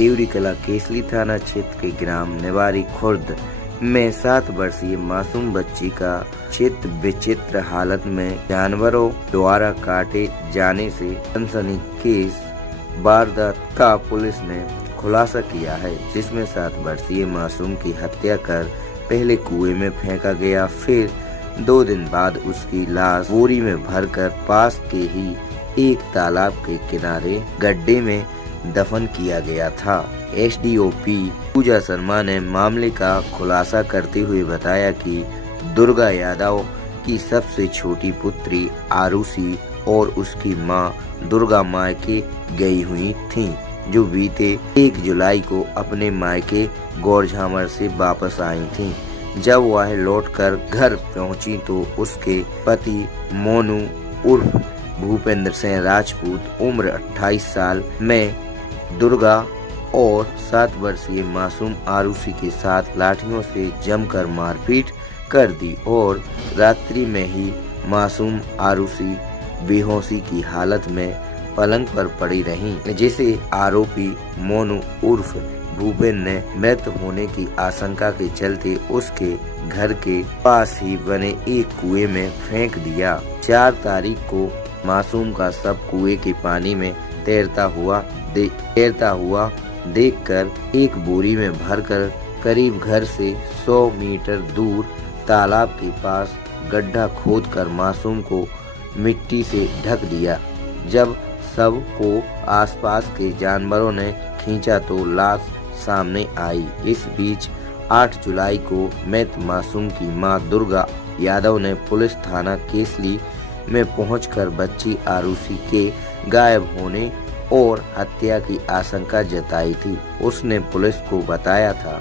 देवरी कला केसली थाना क्षेत्र के ग्राम नेवारी खुर्द में 7 वर्षीय मासूम बच्ची का चित विचित्र हालत में जानवरों द्वारा काटे जाने से सनसनीखेज वारदात का पुलिस ने खुलासा किया है, जिसमें 7 वर्षीय मासूम की हत्या कर पहले कुएं में फेंका गया, फिर 2 दिन बाद उसकी लाश बोरी में भरकर पास के ही एक तालाब के किनारे गड्ढे में दफन किया गया था। एसडीओपी पूजा शर्मा ने मामले का खुलासा करते हुए बताया कि दुर्गा यादव की सबसे छोटी पुत्री आरुषि और उसकी मां दुर्गा मायके गई हुई थीं, जो बीते 1 जुलाई को अपने मायके गौरझामर से वापस आई थीं। जब वह लौटकर घर पहुंची तो उसके पति मोनू उर्फ भूपेंद्र सिंह राजपूत उम्र 28 साल में दुर्गा और 7 वर्षीय मासूम आरुषि के साथ लाठियों से जमकर मारपीट कर दी और रात्रि में ही मासूम आरुषि बेहोशी की हालत में पलंग पर पड़ी रही, जिसे आरोपी मोनू उर्फ भूपेंद्र ने मृत होने की आशंका के चलते उसके घर के पास ही बने एक कुएं में फेंक दिया। 4 तारीख को मासूम का शव कुएं के पानी में तैरता हुआ देखकर एक बोरी में भरकर करीब घर से 100 मीटर दूर तालाब के पास गड्ढा खोदकर मासूम को मिट्टी से ढक दिया। जब शव को आसपास के जानवरों ने खींचा तो लाश सामने आई। इस बीच 8 जुलाई को मृत मासूम की मां दुर्गा यादव ने पुलिस थाना केसली में पहुंचकर बच्ची आरुषि के गायब होने और हत्या की आशंका जताई थी। उसने पुलिस को बताया था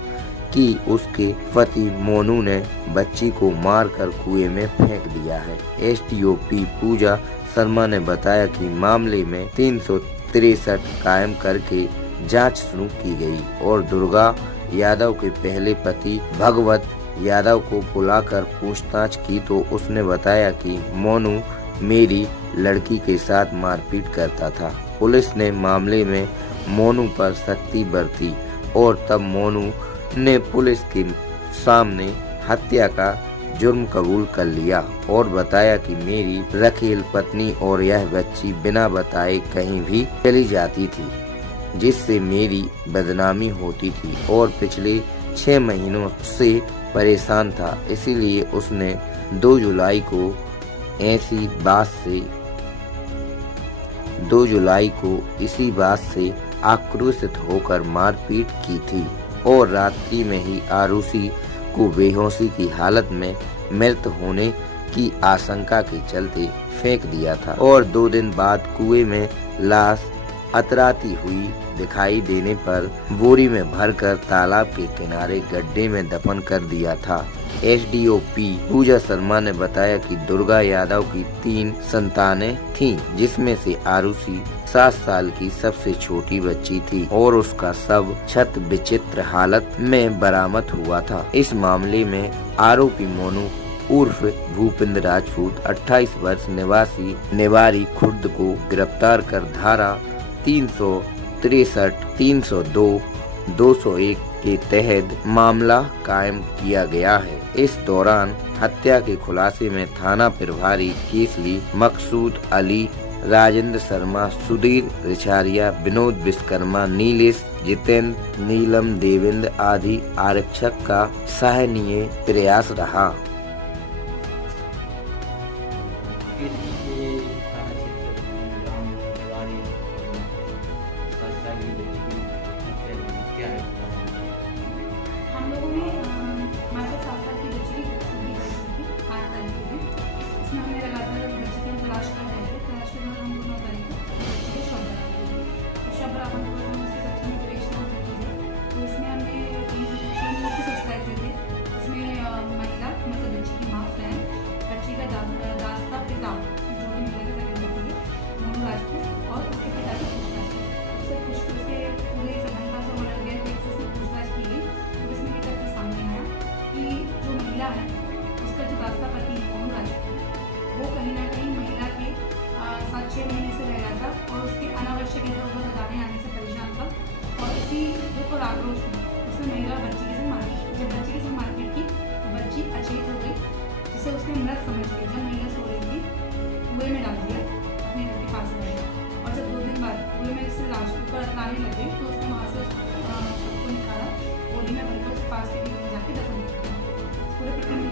कि उसके पति मोनू ने बच्ची को मारकर कुएं में फेंक दिया है। एसडीओपी पूजा शर्मा ने बताया कि मामले में 363 कायम करके जांच शुरू की गई और दुर्गा यादव के पहले पति भगवत यादव को बुलाकर पूछताछ की तो उसने बताया कि मोनू मेरी लड़की के साथ मारपीट करता था। पुलिस ने मामले में मोनू पर सख्ती बरती और तब मोनू ने पुलिस के सामने हत्या का जुर्म कबूल कर लिया और बताया कि मेरी रखेल पत्नी और यह बच्ची बिना बताए कहीं भी चली जाती थी, जिससे मेरी बदनामी होती थी और पिछले 6 महीनों से परेशान था। इसीलिए उसने 2 जुलाई को इसी बात से आक्रोशित होकर मारपीट की थी और रात्रि में ही आरुषि को बेहोशी की हालत में मृत होने की आशंका के चलते फेंक दिया था और 2 दिन बाद कुएं में लाश अतराती हुई दिखाई देने पर बोरी में भरकर तालाब के किनारे गड्ढे में दफन कर दिया था। एसडीओपी पूजा शर्मा ने बताया कि दुर्गा यादव की 3 संतानें थीं, जिसमें से आरुषि 7 साल की सबसे छोटी बच्ची थी और उसका शव क्षत विचित्र हालत में बरामद हुआ था। इस मामले में आरोपी मोनू उर्फ भूपेंद्र राजपूत 28 वर्ष निवासी नेवारी खुर्द को गिरफ्तार कर धारा 363, 302, 201 के तहत मामला कायम किया गया है। इस दौरान हत्या के खुलासे में थाना प्रभारी केसली मकसूद अली, राजेंद्र शर्मा, सुधीर रिछारिया, विनोद विश्वकर्मा, नीलेश, जितेंद्र, नीलम, देवेंद्र आदि आरक्षक का सराहनीय प्रयास रहा। हम लोगों ने हमारे 7 साल की बच्ची की खूबी कर दी थी 8 तारीख के दिन। इसमें हमने लगातार बच्ची की तलाश कर रहे थे। तलाश के दौरान हमको 9 तारीख को बच्ची के शव बरामद हुए। तो शव बरामद हुआ तो हम उसके बच्चे में प्रवेश नहीं की थी। तो इसमें हमने 3 मुख्य सस्पेक्ट थे। इसमें महिला मतलब बच्ची की माँ स्वयं, बच्ची का दास्ता पिता जो कि महिला के सेकंड बच्ची है मोनू राजपूत और उसके पिता की पूछताछ की। उससे पूरे संबंध का पूछताछ की गई तो इसमें ये तथ्य सामने जिसे उसने मृत समझ के जब महिला सो रही थी कुएं में डाल दिया अपने घर के पास में। और जब 2 दिन बाद कुएं में इसे लाश के ऊपर अतलाने लगे तो उसने वहाँ से उसको निकाला, गोली में भरकर उस पास के खेत में जाके दफन कर दिया। पूरे प्रकरण में